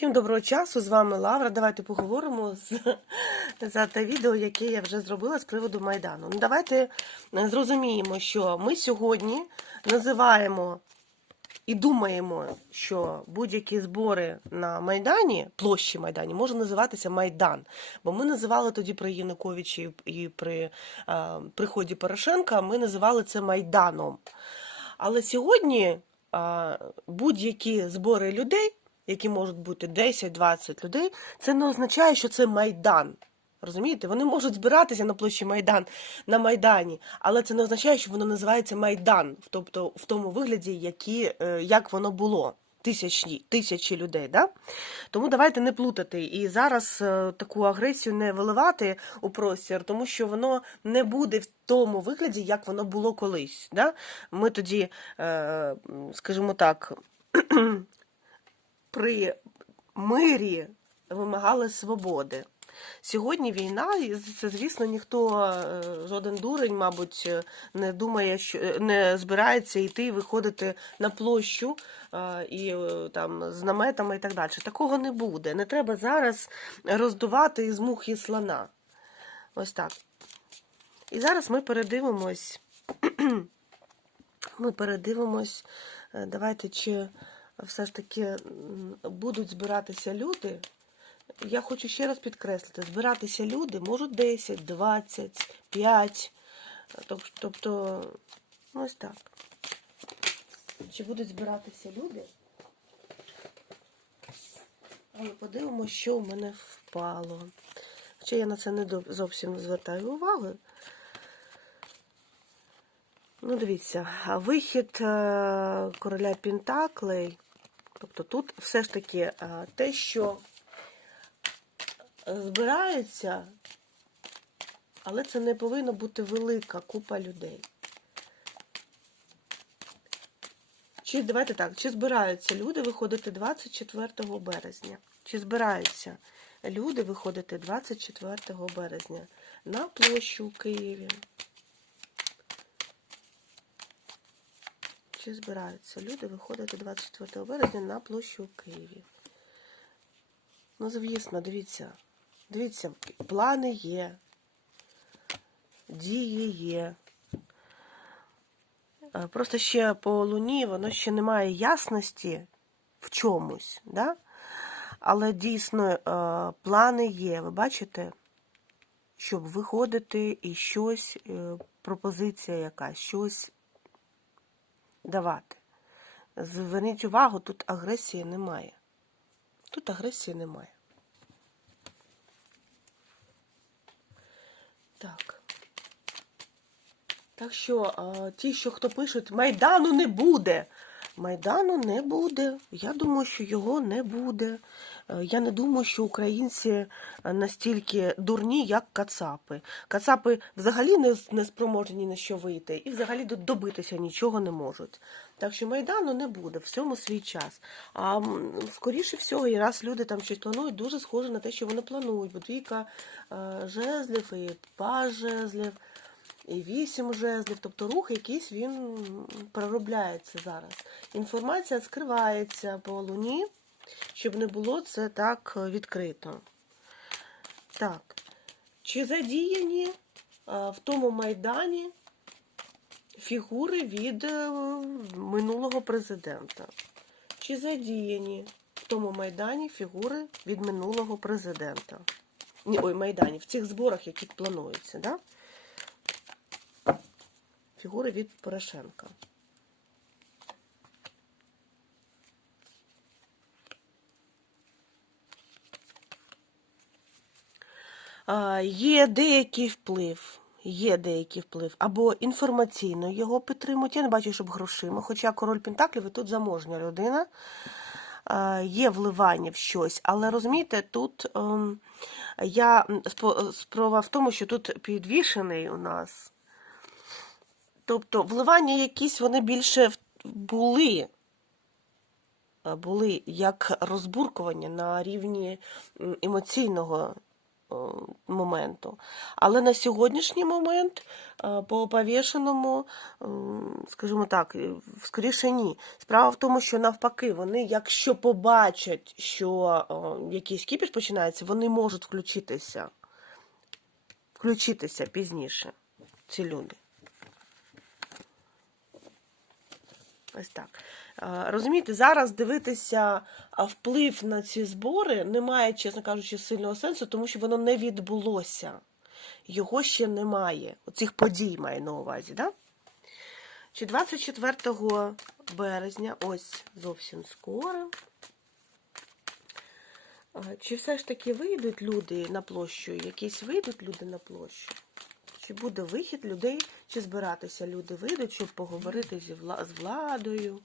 Всім доброго часу, з вами Лавра. Давайте поговоримо з, за те відео, яке я вже зробила з приводу Майдану. Ну, давайте е, зрозуміємо, що ми сьогодні називаємо і думаємо, що будь-які збори на Майдані, площі Майдані, може називатися Майдан. Бо ми називали тоді при Януковичі і при е, приході Порошенка, ми називали це Майданом. Але сьогодні а, будь-які збори людей, які можуть бути 10-20 людей, це не означає, що це Майдан. Розумієте? Вони можуть збиратися на площі Майдан на Майдані, але це не означає, що воно називається Майдан, тобто в тому вигляді, які, е, як воно було. Тисячі, тисячі людей, да? Тому давайте не плутати і зараз е, таку агресію не виливати у простір, тому що воно не буде в тому вигляді, як воно було колись. Да? Ми тоді, е, скажімо так, при мирі вимагали свободи. Сьогодні війна, і це, звісно, ніхто, е, жоден дурень, мабуть, не думає, що не збирається йти виходити на площу е, і е, там з наметами і так далі. Такого не буде. Не треба зараз роздувати із мухи слона. Ось так. І зараз ми передивимось. Ми передивимось. Давайте, чи все ж таки будуть збиратися люди. Я хочу ще раз підкреслити: збиратися люди можуть 10, 20, 5. Тобто, ну, ось так. Чи будуть збиратися люди? Але подивимося, що в мене впало. Хоча я на це не зовсім звертаю уваги. Ну, дивіться, вихід е, короля Пентаклей. Тобто тут все ж таки е, те, що збирається, але це не повинна бути велика купа людей. Чи давайте так, чи збираються люди виходити 24 березня? Чи збираються люди виходити 24 березня на площу у Києві? Чи збираються люди виходити 24 березня на площу у Києві? Ну, звісно, дивіться. Дивіться, плани є, дії є. Е, Просто ще по луні воно ще не має ясності в чомусь, да? але дійсно е, плани є. Ви бачите, щоб виходити і щось, е, пропозиція якась, щось давати. Зверніть увагу, тут агресії немає. Тут агресії немає. Так. Так що, а, ті, що хто пишуть, Майдану не буде. Майдану не буде. Я думаю, що його не буде. Е, Я не думаю, що українці е, настільки дурні, як кацапи. Кацапи взагалі не, не спроможні ні на що вийти і взагалі до- добитися нічого не можуть. Так що Майдану не буде, всьому свій час. А скоріше всього, і раз люди там щось планують, дуже схоже на те, що вони планують. Бо двійка е, жезлів і паж жезлів і вісім жезлів, тобто рух якийсь він проробляється зараз. Інформація скривається по луні, щоб не було це так е, відкрито. Так, чи задіяні е, в тому майдані фігури від е, минулого президента? Чи задіяні в тому майдані фігури від минулого президента? Ой, майдані, в цих зборах, які плануються, да? фігури від Порошенка. Є деякий вплив, є деякий вплив, або інформаційно його підтримують. Я не бачу, щоб грошима, хоча король Пентаклів і тут заможня людина. Є вливання в щось, але розумієте, тут ем, я справа в тому, що тут підвішений у нас. Тобто вливання якісь вони більше були, були як розбуркування на рівні емоційного моменту. Але на сьогоднішній момент е, по повішеному, скажімо так, е, скоріше ні. Справа в тому, що навпаки, вони, якщо побачать, що е, якийсь кіпіш починається, вони можуть включитися. Включитися пізніше, ці люди. Ось так. Розумієте, зараз дивитися вплив на ці збори немає, чесно кажучи, сильного сенсу, тому що воно не відбулося. Його ще немає. Оцих подій маю на увазі, да? Чи 24 березня, ось зовсім скоро. Чи все ж таки вийдуть люди на площу? Якісь вийдуть люди на площу? Чи буде вихід людей, чи збиратися люди вийдуть, щоб поговорити з владою?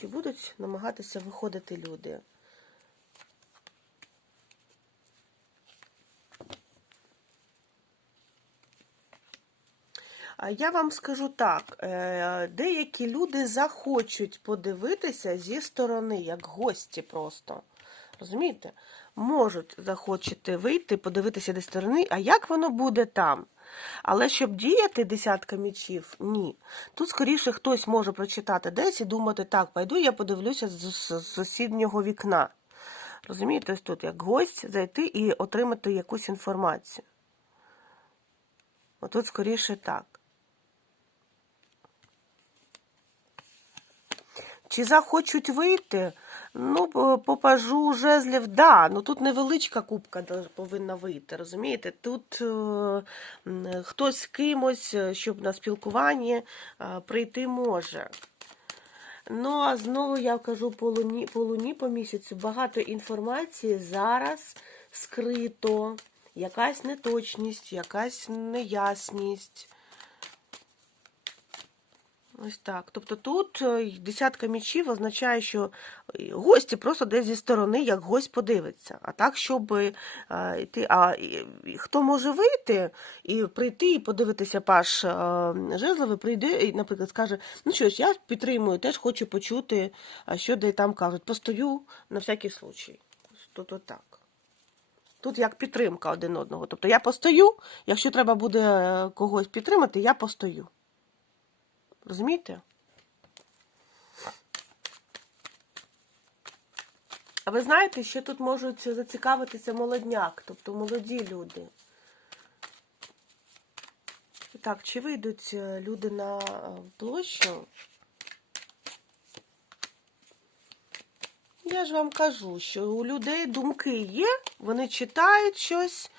Чи будуть намагатися виходити люди? Я вам скажу так: е, деякі люди захочуть подивитися зі сторони, як гості просто. Розумієте? Можуть захочете вийти, подивитися зі сторони, а як воно буде там? Але щоб діяти десятка мічів, ні. Тут скоріше хтось може прочитати десь і думати, так, пойду я подивлюся з сусіднього вікна. Розумієте, ось тут як гость зайти і отримати якусь інформацію. Отут скоріше так. Чи захочуть вийти? Ну, по- пажу жезлів, да. Ну тут невеличка кубка повинна вийти, розумієте? Тут е, хтось з кимось, е, щоб на спілкуванні е, прийти може. Ну, а знову я кажу по луні, по луні по місяцю багато інформації зараз скрито, якась неточність, якась неясність. Ось так. Тобто тут е, десятка мічів означає, що е, гості просто десь зі сторони, як гость подивиться. А так, щоб е, йти. А хто може вийти і прийти і подивитися паш жезловий, прийде і, наприклад, скаже: ну що ж, я підтримую, теж хочу почути, що де там кажуть. Постою на всякий случай. Тут отак. Тут як підтримка один одного. Тобто я постою, якщо треба буде когось підтримати, я постою. Розумієте? А ви знаєте, що тут можуть зацікавитися молодняк, тобто молоді люди. Так, чи вийдуть е, люди на е, площу? Я ж вам кажу, що у людей думки є, вони читають щось,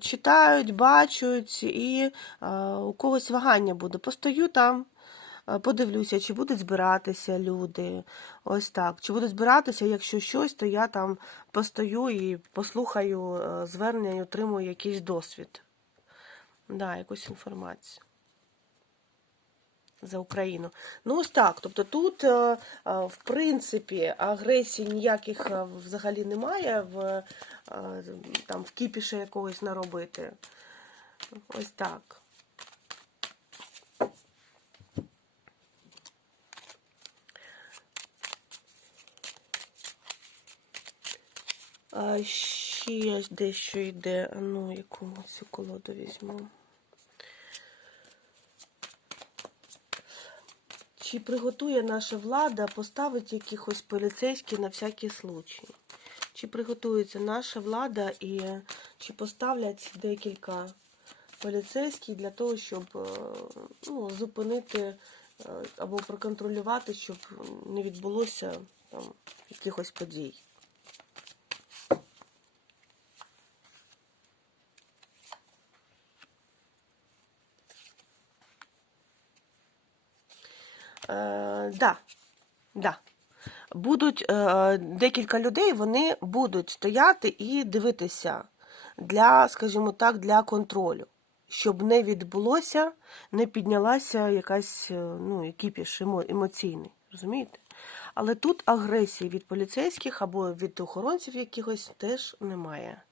читають, бачать, і е, у когось вагання буде. Постою там, е, подивлюся, чи будуть збиратися люди. Ось так. Чи будуть збиратися, якщо щось, то я там постою і послухаю е, звернення і отримую якийсь досвід. Да, якусь інформацію. За Україну. Ну, ось так. Тобто тут, е, е, в принципі, агресії ніяких е, взагалі немає в, там, в кіпіше якогось наробити. Ось так. А ще дещо йде. Ну, яку цю колоду візьму. Чи приготує наша влада поставити якихось поліцейських на всякий случай? Чи приготується наша влада і чи поставлять декілька поліцейських для того, щоб е, ну, зупинити е, або проконтролювати, щоб не відбулося там якихось подій? Е, да, да. Будуть е, декілька людей, вони будуть стояти і дивитися для, скажімо так, для контролю, щоб не відбулося, не піднялася якась е, ну, кіпіш емо, емоційний. Розумієте? Але тут агресії від поліцейських або від охоронців якихось теж немає.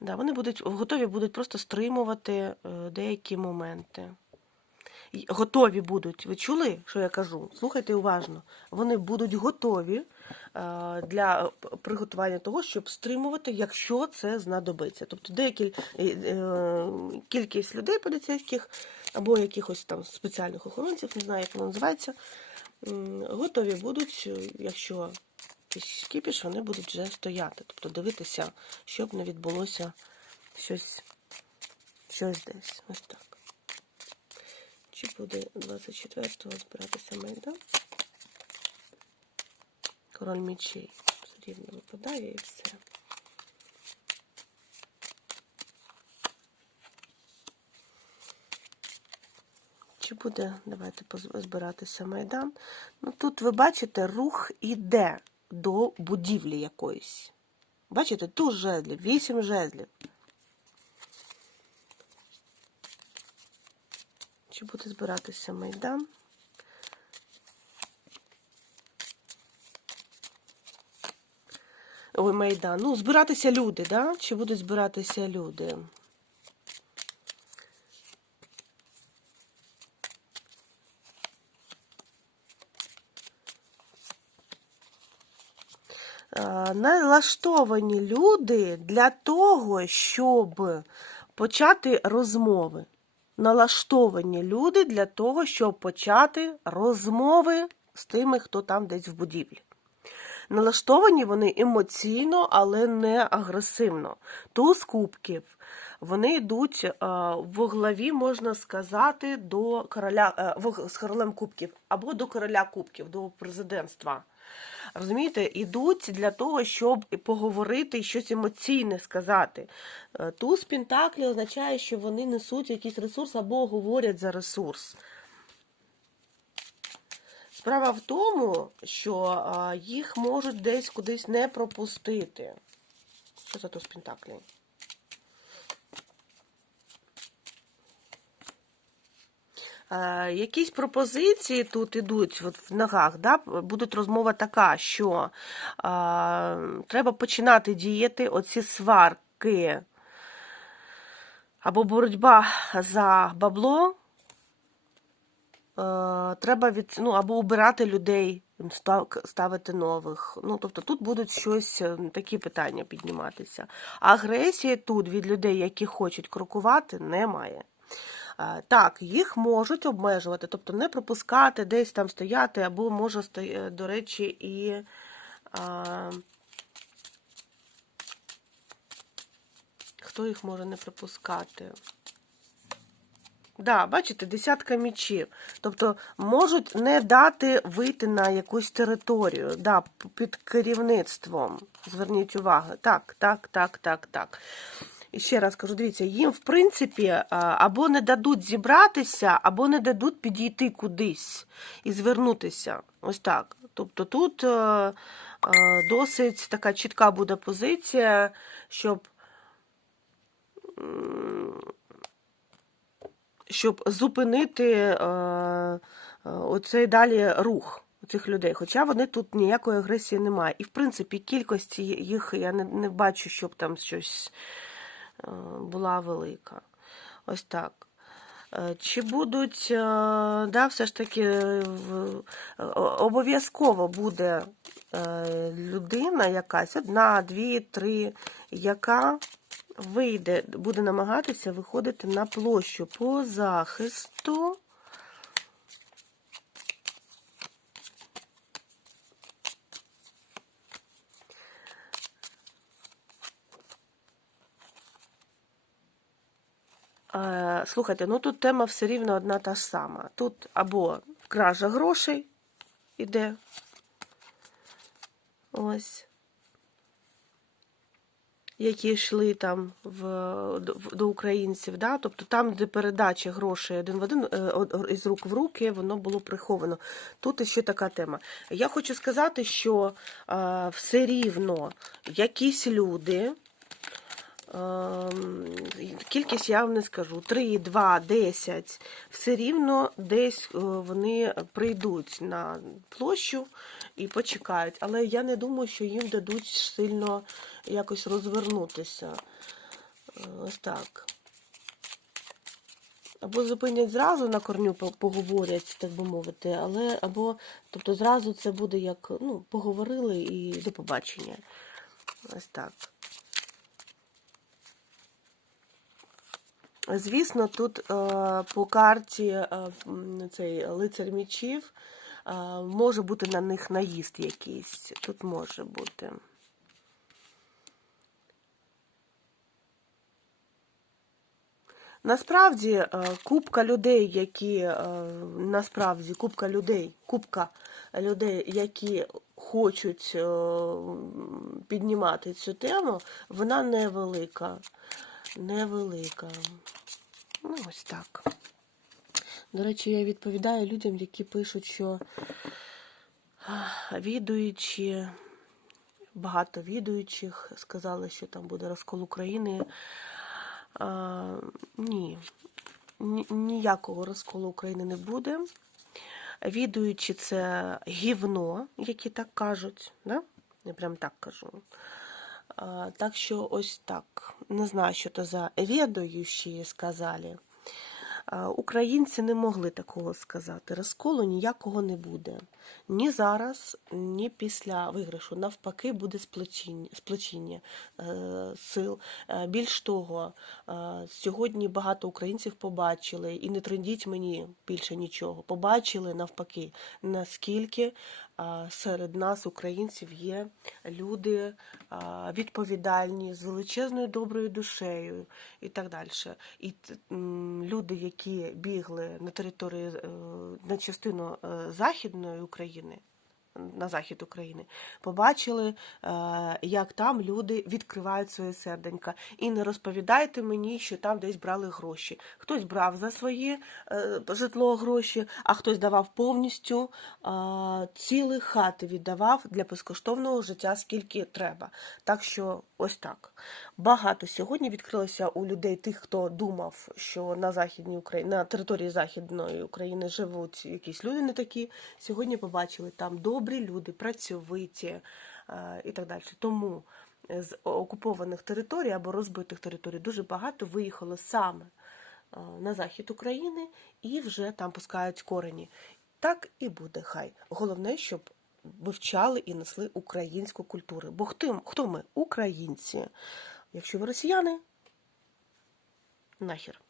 Да, вони будуть готові будуть просто стримувати е, деякі моменти. Готові будуть. Ви чули, що я кажу? Слухайте уважно. Вони будуть готові е, для приготування того, щоб стримувати, якщо це знадобиться. Тобто деякі е, е, кількість людей поліцейських або якихось там спеціальних охоронців, не знаю, як воно називається, готові будуть, якщо якийсь кіпіш, вони будуть вже стояти, тобто дивитися, щоб не відбулося щось, щось десь. Ось так. Чи буде 24-го збиратися Майдан? Король мечей. Рівно випадає і все. Чи буде, давайте збиратися Майдан. Ну тут ви бачите, рух іде до будівлі якоїсь. Бачите, тут жезлів, вісім жезлів. Чи буде збиратися Майдан? Ой, Майдан. Ну, збиратися люди, да? Чи будуть збиратися люди? Налаштовані люди для того, щоб почати розмови. Налаштовані люди для того, щоб почати розмови з тими, хто там десь в будівлі. Налаштовані вони емоційно, але не агресивно. Туз кубків. Вони йдуть е, в главі, можна сказати, до короля е, з королем кубків або до короля кубків, до президентства. Розумієте, ідуть для того, щоб поговорити і щось емоційне сказати. Е, Туз Пентаклі означає, що вони несуть якийсь ресурс або говорять за ресурс. Справа в тому, що їх можуть десь кудись не пропустити. Що за туз Пентаклі? Якісь пропозиції тут ідуть в ногах, да? буде розмова така, що а, треба починати діяти оці сварки або боротьба за бабло. Е, треба від, ну, або убирати людей, ставити нових. Ну, тобто тут будуть щось, е, такі питання підніматися. Агресії тут від людей, які хочуть крокувати, немає. Е, Так, їх можуть обмежувати, тобто не пропускати, десь там стояти, або може, е, до речі, і. Хто їх може не пропускати? Да, бачите, десятка мічів. Тобто можуть не дати вийти на якусь територію, да, під керівництвом. Зверніть увагу. Так, так, так, так, так. І ще раз кажу, дивіться, їм, в принципі, або не дадуть зібратися, або не дадуть підійти кудись і звернутися. Ось так. Тобто тут е, е, досить така чітка буде позиція, щоб щоб зупинити е, е, оцей далі рух цих людей. Хоча вони тут ніякої агресії немає. І в принципі кількості їх я не, не бачу, щоб там щось е, була велика. Ось так. Е, Чи будуть, е, да, все ж таки е, обов'язково буде е, людина якась, одна, дві, три, яка вийде, буде намагатися виходити на площу по захисту. Слухайте, ну тут тема все рівно одна та сама. Тут або кража грошей іде. Ось. Які йшли там в, до, українців, да? тобто там, де передача грошей один в один е, із рук в руки, воно було приховано. Тут іще така тема. Я хочу сказати, що е, все рівно якісь люди, Кількість я вам не скажу. 3, 2, 10. Все рівно десь е, вони прийдуть на площу і почекають. Але я не думаю, що їм дадуть сильно якось розвернутися. Е, Ось так. або зупинять зразу на корню, поговорять, так би мовити, але або, тобто зразу це буде як ну, поговорили і до побачення. Ось так. Звісно, тут е, по карті е, цей лицар мічів е, може бути на них наїзд якийсь. Тут може бути. Насправді купка людей, які насправді купка людей, купка людей, які хочуть піднімати цю тему, вона невелика. Невелика. Ну, ось так. До речі, я відповідаю людям, які пишуть, що відуючі, багато відуючих сказали, що там буде розкол України. А, ні, Ні- ніякого розколу України не буде. Відуючі це гівно, які так кажуть. Да? Я прям так кажу. Так що ось так. Не знаю, що то за відуючі сказали. Українці не могли такого сказати. Розколу ніякого не буде. Ні зараз, ні після виграшу. Навпаки, буде сплочіння, е, сил. Е, Більш того, е, сьогодні багато українців побачили, і не трендіть мені більше нічого. Побачили навпаки, наскільки серед нас, українців, є люди відповідальні, з величезною доброю душею і так далі. І люди, які бігли на території е, на частину е, Західної України. На захід України побачили, е, як там люди відкривають своє серденька. І не розповідайте мені, що там десь брали гроші. Хтось брав за своє е, житло гроші, а хтось давав повністю е, цілі хати віддавав для безкоштовного життя, скільки треба. Так що ось так. Багато сьогодні відкрилося у людей тих, хто думав, що на західній Україні, на території Західної України живуть якісь люди не такі. Сьогодні побачили там добрі люди, працьовиті е, і так далі. Тому з окупованих територій або розбитих територій дуже багато виїхало саме е, на захід України і вже там пускають корені. Так і буде хай. Головне, щоб вивчали і несли українську культуру. Бо хто, хто ми? Українці. Якщо ви росіяни, нахер.